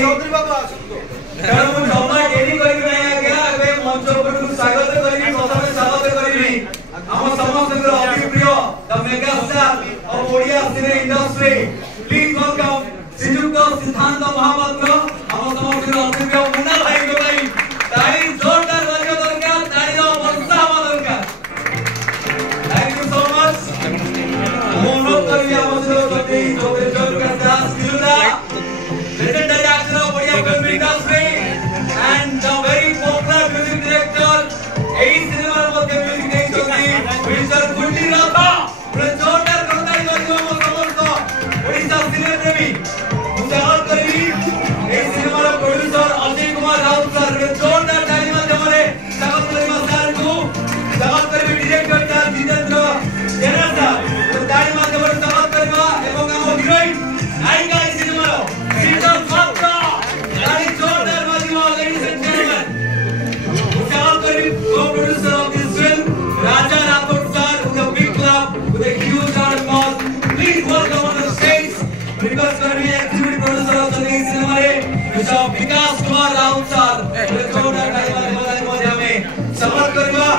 चौधरी बाबू आसंतो कारण मु जमा डेरी करी नै आज्ञा एबे मंच ऊपर स्वागत करी प्रथम स्वागत करी हम समस्त अति प्रिय the mega star of Odia cine industry please welcome श्रीयुक्त सिद्धांत महापात्र हम समस्त अति प्रिय मुन्ना भाई को भाई ताली जोरदार बजाओ दरकार ताली रो वर्षा हवा दरकार thank you so much mono करी हम चौधरी दास दिलदा legendary actor of Odia film industry and the very popular music director ei cinema मध्ये music देइछथि मिस्टर गुंडी राथा प्रचोदर करताई गयो हम समस्त ओडिसा सिने प्रेमी मुजाहर करी ei cinema ର प्रोड्यूसर अजय कुमार राउत सर प्रचोदर ताली माध्यमरे स्वागत करिमा सर को स्वागत करी डायरेक्टर सर जितेंद्र जेना सर ताली माध्यमरे स्वागत करिमा एवं हम हिरोइन नायिका ei cinema row co-producer of this film, Raja Rathod sir, with a big club, with a huge applause. Please welcome on the stage, because we are executive producer of the cinema, Mr. Vikas Kumar Raut sir. Samarth करिवा,